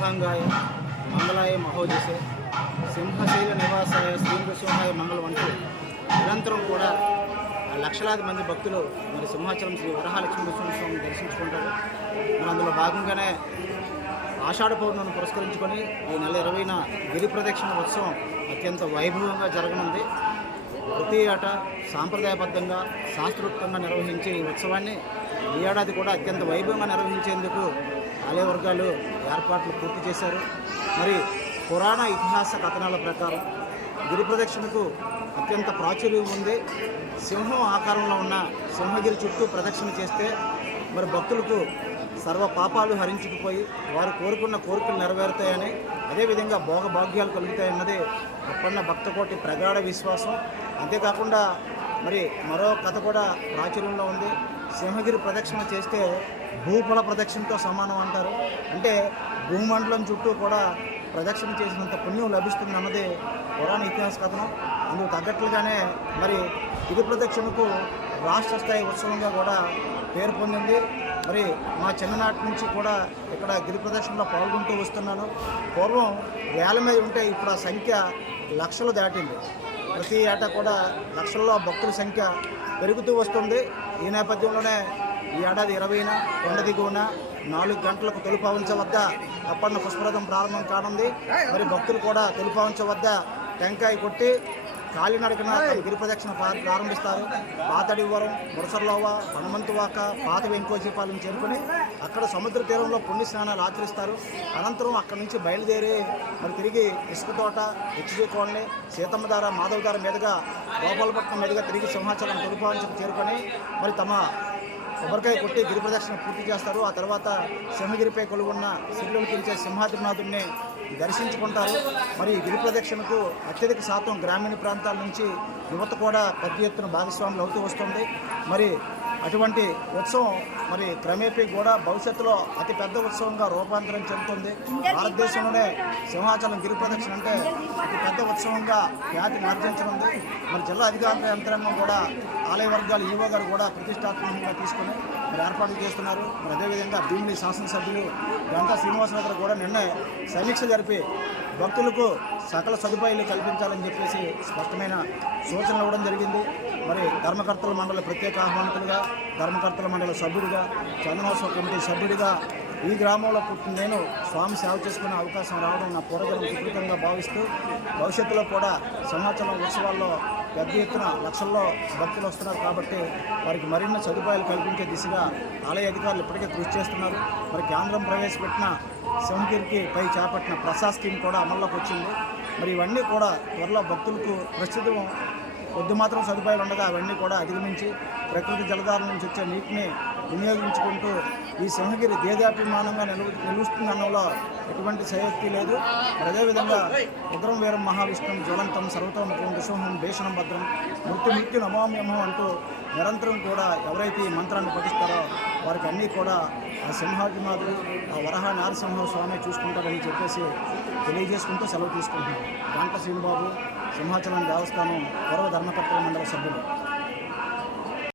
శుభాంగాయ మంగళాయ మహోజసే సింహశైల నివాసాయ శ్రీనృసింహాయ మంగళం అంటూ నిరంతరం కూడా లక్షలాది మంది భక్తులు మరి సింహాచలం శ్రీ వరహాలక్ష్మీ నృసింహస్వామిని దర్శించుకుంటారు. మరి అందులో భాగంగానే ఆషాఢ పౌర్ణమిని పురస్కరించుకొని ఈ నెల 20న గిరి ప్రదక్షిణ ఉత్సవం అత్యంత వైభవంగా జరగనుంది. ప్రతి ఏటా సాంప్రదాయబద్ధంగా శాస్త్రోక్తంగా నిర్వహించే ఈ ఉత్సవాన్ని ఈ ఏడాది కూడా అత్యంత వైభవంగా నిర్వహించేందుకు ఆలయ వర్గాలు ఏర్పాట్లు పూర్తి చేశారు. మరి పురాణ ఇతిహాస కథనాల ప్రకారం గిరి ప్రదక్షిణకు అత్యంత ప్రాచుర్యం ఉంది. సింహం ఆకారంలో ఉన్న సింహగిరి చుట్టూ ప్రదక్షిణ చేస్తే మరి భక్తులకు సర్వ పాపాలు హరించుకుపోయి వారు కోరుకున్న కోరికలు నెరవేరుతాయని, అదేవిధంగా భోగభాగ్యాలు కలుగుతాయన్నది అప్పన్న భక్తకోటి ప్రగాఢ విశ్వాసం. అంతేకాకుండా మరి మరో కథ కూడా ప్రాచుర్యంలో ఉంది. సింహగిరి ప్రదక్షిణ చేస్తే భూఫల ప్రదక్షిణతో సమానం అంటారు. అంటే భూమండలం చుట్టూ కూడా ప్రదక్షిణ చేసినంత పుణ్యం లభిస్తుంది అన్నది పురాణ ఇతిహాస కథనం. అందుకు తగ్గట్లుగానే మరి గిరి ప్రదక్షిణకు రాష్ట్ర స్థాయి ఉత్సవంగా కూడా పేరు పొందింది. మరి మా చిన్ననాటి నుంచి కూడా ఇక్కడ గిరి ప్రదక్షిణలో పాల్గొంటూ వస్తున్నాను. పూర్వం వేల మీద ఉంటే ఇప్పుడు ఆ సంఖ్య లక్షలు దాటింది. ప్రతి ఏటా కూడా లక్షల్లో భక్తుల సంఖ్య పెరుగుతూ వస్తుంది. ఈ నేపథ్యంలోనే ఈ ఏడాది 20న కొండ దిగువన 4 గంటలకు తొలిపావంచ వద్ద అప్పన్న పుష్పరథం ప్రారంభం కానుంది. మరి భక్తులు కూడా తొలిపావంచ వద్ద టెంకాయ కొట్టి కాలినడకన గిరి ప్రదక్షిణ ప్రారంభిస్తారు. పాతడివరం, మురసర్లోవ, హనుమంతువాక, పాత వెంకోజీపాలెం చేరుకొని అక్కడ సముద్ర తీరంలో పుణ్య స్నానాలు ఆచరిస్తారు. అనంతరం అక్కడి నుంచి బయలుదేరి మరి తిరిగి ఇసుకతోట, హెచ్డి కాలనీ, సీతమ్మధార, మాధవధార మీదుగా గోపాలపట్నం మీదుగా తిరిగి సింహాచలం తొలిపావంచకు చేరుకొని మరి తమ కొబ్బరికాయ కొట్టి గిరి ప్రదక్షిణ పూర్తి చేస్తారు. ఆ తర్వాత సింహగిరిపై కొలువున్న సిరిలోకించే సింహాద్రినాథుడిని దర్శించుకుంటారు. మరి గిరి ప్రదక్షిణకు అత్యధిక శాతం గ్రామీణ ప్రాంతాల నుంచి యువత కూడా పెద్ద ఎత్తున భాగస్వాములు అవుతూ వస్తుంది. మరి అటువంటి ఉత్సవం మరి క్రమేపీ కూడా భవిష్యత్తులో అతి పెద్ద ఉత్సవంగా రూపాంతరం చెందుతుంది. భారతదేశంలోనే సింహాచలం గిరి ప్రదక్షిణ అంటే అతి పెద్ద ఉత్సవంగా ఖ్యాతిని ఆర్జించనుంది. మరి జిల్లా అధికార యంత్రాంగం కూడా ఆలయ వర్గాలు ఈవో గారు కూడా ప్రతిష్టాత్మకంగా తీసుకుని మరి ఏర్పాట్లు చేస్తున్నారు. మరి అదేవిధంగా భీమిలి శాసనసభ్యులు గంటా శ్రీనివాసరావు గారు కూడా నిన్నే సమీక్ష జరిపి భక్తులకు సకల సదుపాయాలు కల్పించాలని చెప్పేసి స్పష్టమైన సూచనలు ఇవ్వడం జరిగింది. మరి ధర్మకర్తల మండలి ప్రత్యేక ఆహ్వానితులుగా, ధర్మకర్తల మండలి సభ్యుడిగా, చందనోత్సవ కమిటీ సభ్యుడిగా ఈ గ్రామంలో పుట్టిన నేను స్వామి సేవ చేసుకునే అవకాశం రావడం నా పూర్వజన్మ సుకృతంగా భావిస్తూ భవిష్యత్తులో కూడా సింహాచలం ఉత్సవాల్లో పెద్ద ఎత్తున లక్షల్లో భక్తులు వస్తున్నారు కాబట్టి వారికి మరిన్ని సదుపాయాలు కల్పించే దిశగా ఆలయ అధికారులు ఇప్పటికే కృషి చేస్తున్నారు. మరి కేంద్రం ప్రవేశపెట్టిన సింహగిరికి పై చేపట్టిన ప్రసాద్ స్కీమ్ కూడా అమల్లోకి వచ్చింది. మరి ఇవన్నీ కూడా త్వరలో భక్తులకు ప్రస్తుతం కొద్ది మాత్రం సదుపాయాలు ఉండగా అవన్నీ కూడా అధిగమించి ప్రకృతి జలధార నుంచి వచ్చే నీటిని వినియోగించుకుంటూ ఈ సింహగిరి దేదాభిమానంగా నిలుస్తుందనడంలో ఎటువంటి శయోక్తి లేదు. అదేవిధంగా ఉగ్రం వీరం మహావిష్ణుం జ్వలంతం సర్వతోముఖం నృసింహం భీషణం భద్రం మృత్యు నమామ్యమం అంటూ నిరంతరం కూడా ఎవరైతే ఈ మంత్రాన్ని పఠిస్తారో వారికి అన్నీ కూడా ఆ సింహాద్రినాథుడు, ఆ వరహ నారసింహ స్వామి చూసుకుంటారని చెప్పేసి తెలియజేసుకుంటూ సెలవు తీసుకుంటున్నాం. గంట శ్రీనిబాబు, సింహాచలం దేవస్థానం పూర్వ ధర్మకర్తల మండలి సభ్యులు.